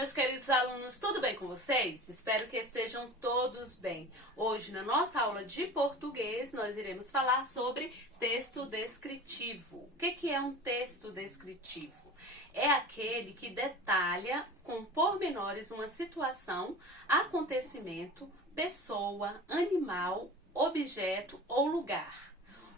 meus queridos alunos, tudo bem com vocês? Espero que estejam todos bem. Hoje, na nossa aula de português, nós iremos falar sobre texto descritivo. O que é um texto descritivo? É aquele que detalha com pormenores uma situação, acontecimento, pessoa, animal, objeto ou lugar.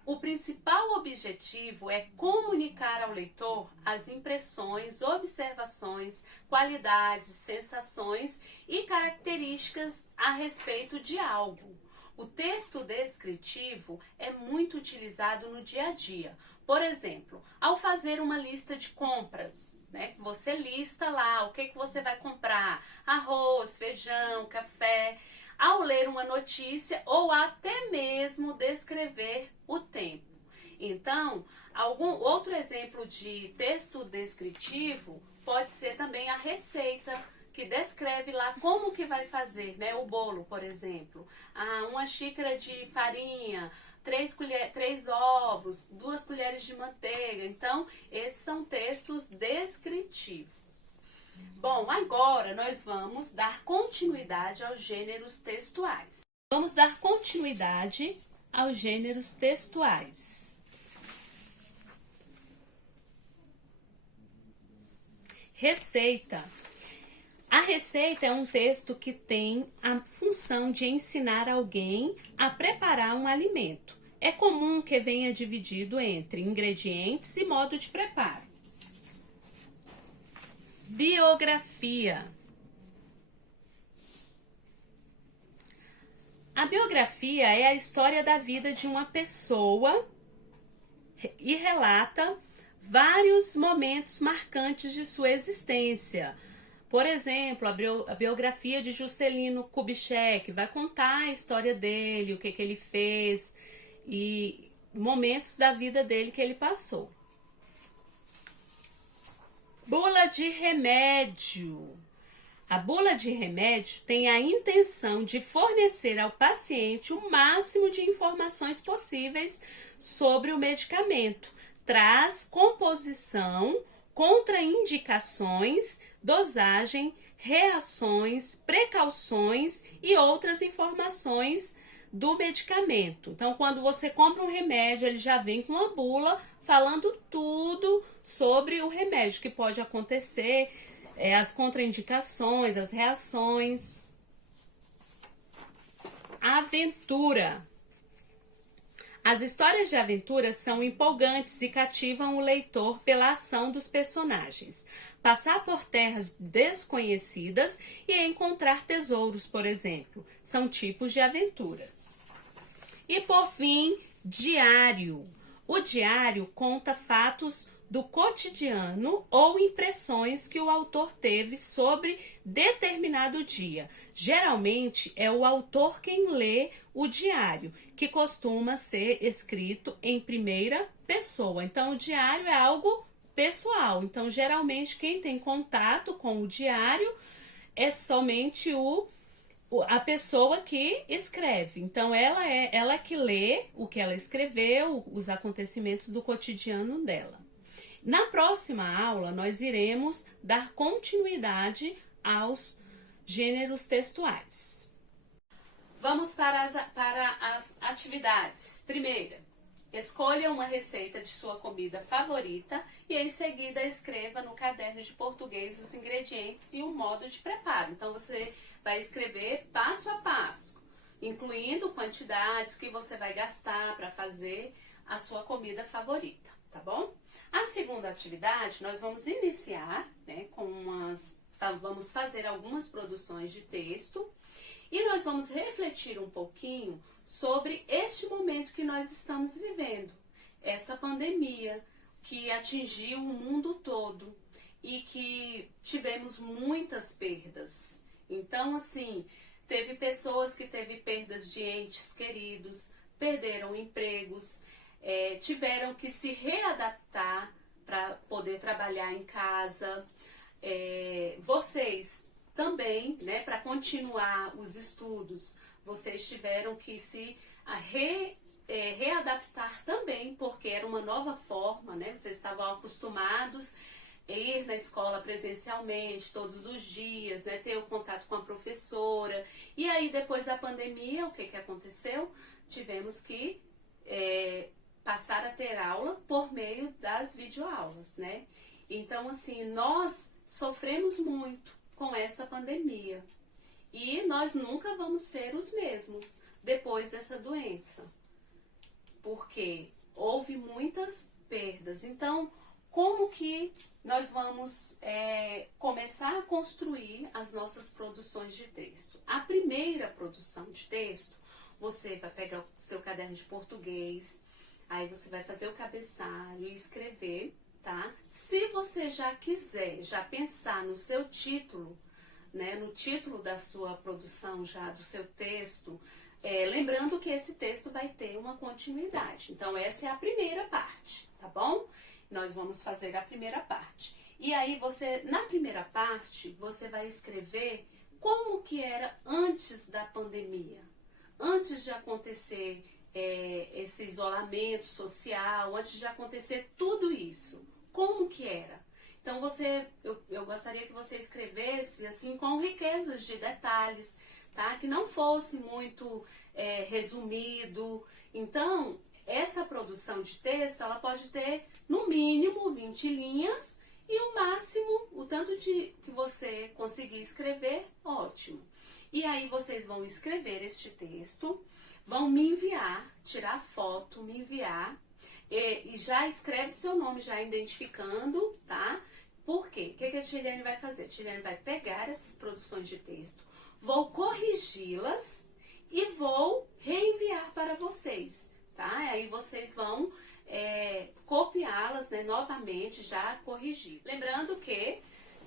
O principal objetivo é comunicar ao leitor as impressões, observações, qualidades, sensações e características a respeito de algo. O texto descritivo é muito utilizado no dia a dia. Por exemplo, ao fazer uma lista de compras, né? Você lista lá o que você vai comprar: arroz, feijão, café. Ao ler uma notícia ou até mesmo descrever o tempo. Então, algum outro exemplo de texto descritivo pode ser também a receita, que descreve lá como que vai fazer, né? O bolo, por exemplo. Uma xícara de farinha, 3 ovos, 2 colheres de manteiga. Então, esses são textos descritivos. Bom, agora nós vamos dar continuidade aos gêneros textuais. Vamos dar continuidade aos gêneros textuais. Receita. A receita é um texto que tem a função de ensinar alguém a preparar um alimento. É comum que venha dividido entre ingredientes e modo de preparo. Biografia. A biografia é a história da vida de uma pessoa e relata vários momentos marcantes de sua existência. Por exemplo, a biografia de Juscelino Kubitschek vai contar a história dele, o que ele fez e momentos da vida dele que ele passou. Bula de remédio. A bula de remédio tem a intenção de fornecer ao paciente o máximo de informações possíveis sobre o medicamento. Traz composição, contraindicações, dosagem, reações, precauções e outras informações do medicamento. Então, quando você compra um remédio, ele já vem com uma bula falando tudo sobre o remédio que pode acontecer, as contraindicações, as reações. Aventura. As histórias de aventura são empolgantes e cativam o leitor pela ação dos personagens. Passar por terras desconhecidas e encontrar tesouros, por exemplo, são tipos de aventuras. E por fim, diário. O diário conta fatos do cotidiano ou impressões que o autor teve sobre determinado dia. Geralmente é o autor quem lê o diário, que costuma ser escrito em primeira pessoa. Então, o diário é algo pessoal. Então, geralmente, quem tem contato com o diário é somente a pessoa que escreve. Então, ela que lê o que ela escreveu, os acontecimentos do cotidiano dela. Na próxima aula, nós iremos dar continuidade aos gêneros textuais. Vamos para as atividades. Primeira, escolha uma receita de sua comida favorita e em seguida escreva no caderno de português os ingredientes e o modo de preparo. Então, você vai escrever passo a passo, incluindo quantidades que você vai gastar para fazer a sua comida favorita, tá bom? A segunda atividade, nós vamos iniciar, né, vamos fazer algumas produções de texto e nós vamos refletir um pouquinho sobre este momento que nós estamos vivendo, essa pandemia que atingiu o mundo todo e que tivemos muitas perdas. Então, assim, teve pessoas que teve perdas de entes queridos, perderam empregos, tiveram que se readaptar para poder trabalhar em casa. Vocês também, né, para continuar os estudos, vocês tiveram que se readaptar também, porque era uma nova forma, né? Vocês estavam acostumados ir na escola presencialmente todos os dias, né, ter o contato com a professora. E aí, depois da pandemia, o que aconteceu? Tivemos que passar a ter aula por meio das videoaulas, né? Então, assim, nós sofremos muito com essa pandemia e nós nunca vamos ser os mesmos depois dessa doença, porque houve muitas perdas. Então, como que nós vamos começar a construir as nossas produções de texto? A primeira produção de texto, você vai pegar o seu caderno de português, aí você vai fazer o cabeçalho e escrever, tá? Se você já quiser, já pensar no seu título, né, no título da sua produção, já do seu texto, lembrando que esse texto vai ter uma continuidade. Então, essa é a primeira parte, tá bom? Nós vamos fazer a primeira parte. E aí, na primeira parte, você vai escrever como que era antes da pandemia, antes de acontecer esse isolamento social, antes de acontecer tudo isso. Como que era? Então, eu gostaria que você escrevesse assim com riquezas de detalhes, tá? Que não fosse muito resumido. Então, essa produção de texto, ela pode ter no mínimo 20 linhas e o máximo, o tanto que você conseguir escrever, ótimo. E aí vocês vão escrever este texto, vão me enviar, tirar foto, me enviar, e já escreve seu nome, já identificando, tá? Por quê? O que a Tiliane vai fazer? A Tiliane vai pegar essas produções de texto, vou corrigi-las e vou reenviar para vocês, tá? Aí vocês vão copiá-las, né, novamente, já corrigir. Lembrando que,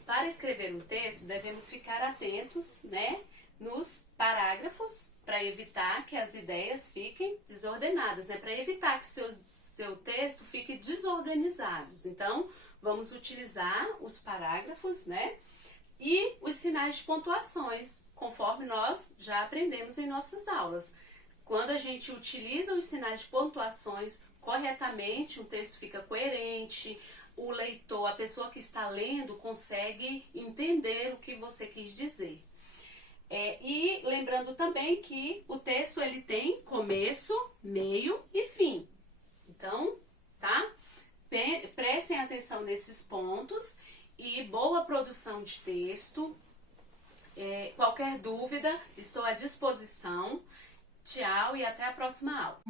para escrever um texto, devemos ficar atentos, né, nos parágrafos, para evitar que as ideias fiquem desordenadas, né, para evitar que seu texto fique desorganizado. Então, vamos utilizar os parágrafos, né, e os sinais de pontuações, conforme nós já aprendemos em nossas aulas. Quando a gente utiliza os sinais de pontuações corretamente, o texto fica coerente, o leitor, a pessoa que está lendo, consegue entender o que você quis dizer. E lembrando também que o texto ele tem começo, meio e fim. Então, tá? Prestem atenção nesses pontos e boa produção de texto. Qualquer dúvida, estou à disposição. Tchau e até a próxima aula.